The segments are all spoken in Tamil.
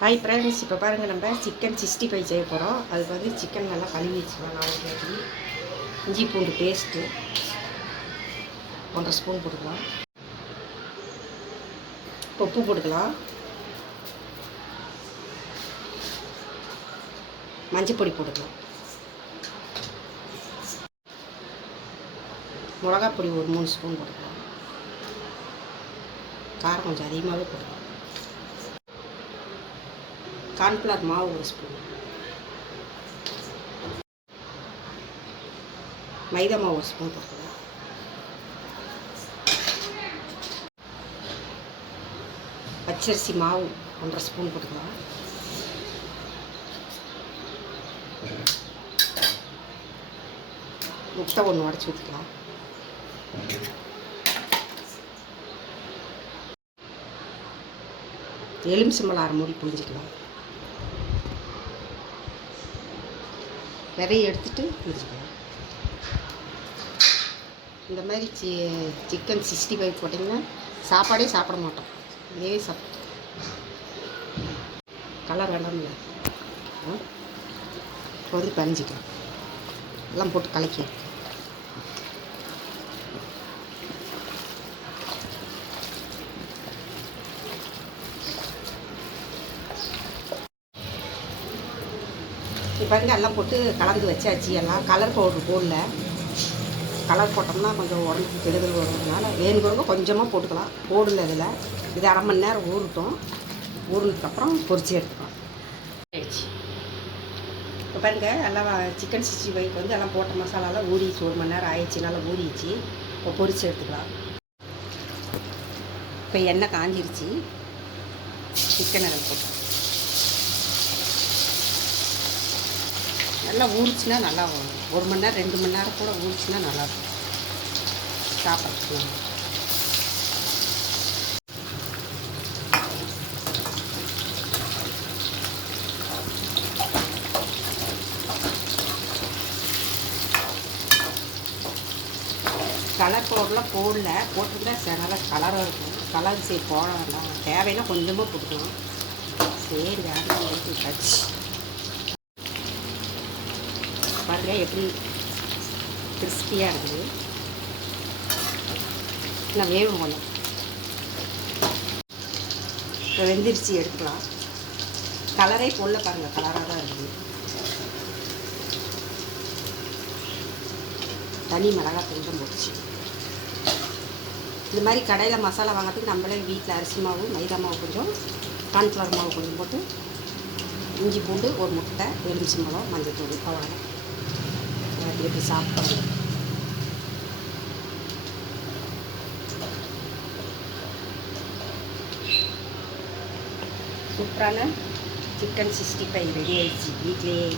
ஹாய் ஃப்ரெண்ட்ஸ், இப்போ பாருங்கள் நம்ம சிக்கன் 65 செய்ய போகிறோம். அதுக்கு வந்து சிக்கன் நல்லா கழுவி வச்சுக்கலாம். 4 கேஜி இஞ்சி பூண்டு பேஸ்ட்டு 1.5 ஸ்பூன் போட்டுக்கலாம். உப்பு போட்டுக்கலாம். மஞ்சள் பொடி போட்டுக்கலாம். மிளகாப் பொடி ஒரு 3 ஸ்பூன் போட்டுக்கலாம். காரம் கொஞ்சம் அதிகமாகவே போட்டுக்கலாம். கார்ன்ஃப்ளவர் மாவு 1 ஸ்பூன், மைதா மாவு 1 ஸ்பூன் போட்டுக்கலாம். பச்சரிசி மாவு 1.5 ஸ்பூன் போட்டுக்கலாம். முட்டை 1 உடச்சி ஊற்றிக்கலாம். எலுமிச்சம்பழம் 1/2 மூடி புளிஞ்சிக்கலாம். விதையை எடுத்துட்டு புளிஞ்சிக்கலாம். இந்த மாதிரி சிக்கன் 65 போட்டிங்கன்னா சாப்பாடே சாப்பிட மாட்டோம். இதே சாப்பிட்டு கலர் வேண்டாம்ல, இப்போ வந்து பறிஞ்சிக்கலாம். எல்லாம் போட்டு கலக்கி இப்போ பாருங்க, எல்லாம் போட்டு கலந்து வச்சாச்சு. எல்லாம் கலர் பவுட்ரு போடல. கலர் போட்டோம்னா கொஞ்சம் உடம்புக்கு கெடுதல் வருவதுனால வேணுங்கிறவங்க கொஞ்சமாக போட்டுக்கலாம். போடல இதில். இது 1/2 மணி நேரம் ஊறட்டும். ஊறினதுக்கப்புறம் பொரிச்சு எடுத்துக்கலாம். ஆயிடுச்சு. இப்போ பாருங்கள், எல்லாம் சிக்கன் 65 வந்து எல்லாம் போட்ட மசாலாலாம் ஊறிச்சு. 1 மணி நேரம் ஆயிடுச்சு. நல்லா ஊறிச்சு. இப்போ பொரிச்சு எடுத்துக்கலாம். இப்போ எண்ணெய் காஞ்சிருச்சு. சிக்கன் அதில் போட்டு நல்லா ஊறிச்சுன்னா நல்லா 1 மணி நேரம் 2 மணி நேரம் கூட ஊறிச்சுன்னா நல்லாயிருக்கும் சாப்பிட்றதுக்கு. கலர் பவுடர்லாம் போடல. போட்டிருந்தா நல்லா கலராக இருக்கும். கலர் சரி போட வேண்டாம். தேவைன்னா கொஞ்சமாக போட்டுக்கலாம். சரி வேண்டாம் வச்சு பாருங்க எப்படி கிறிஸ்பியாக இருக்குது. நான் வேகும் கொஞ்சம். இப்போ வெந்திரிச்சி எடுத்துக்கலாம். கலரே போடல பாருங்கள், கலராக தான் இருக்குது. தனி மிளகாத்தூள் தான் போட்டுச்சு. இந்த மாதிரி கடையில் மசாலா வாங்கிறதுக்கு நம்மளே வீட்டில் அரிசி மாவு, மைதா மாவு கொஞ்சம், கார்ன்ஃப்ளவர் மாவு கொஞ்சம் போட்டு இஞ்சி பூண்டு 1 முட்டை, எலுமிச்சம்பழம், மஞ்சள் தூள், அவ்வளோதான். எப்படி சாப்பிட்றோம். சூப்பரான சிக்கன் 65 ரெடி ஆயிடுச்சு வீட்டிலேயே.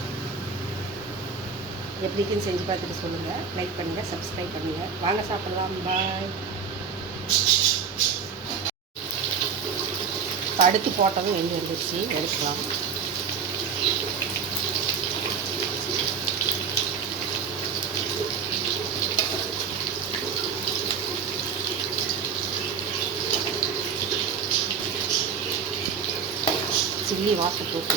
எப்படிக்குன்னு செஞ்சு பார்த்துட்டு சொல்லுங்கள். லைக் பண்ணுங்கள், சப்ஸ்கிரைப் பண்ணுங்கள். வாங்க சாப்பிட்லாம். பாய். அடுத்து போட்டதும் வந்துருச்சு. எடுக்கலாம். சில்லி வாசம் போட்டு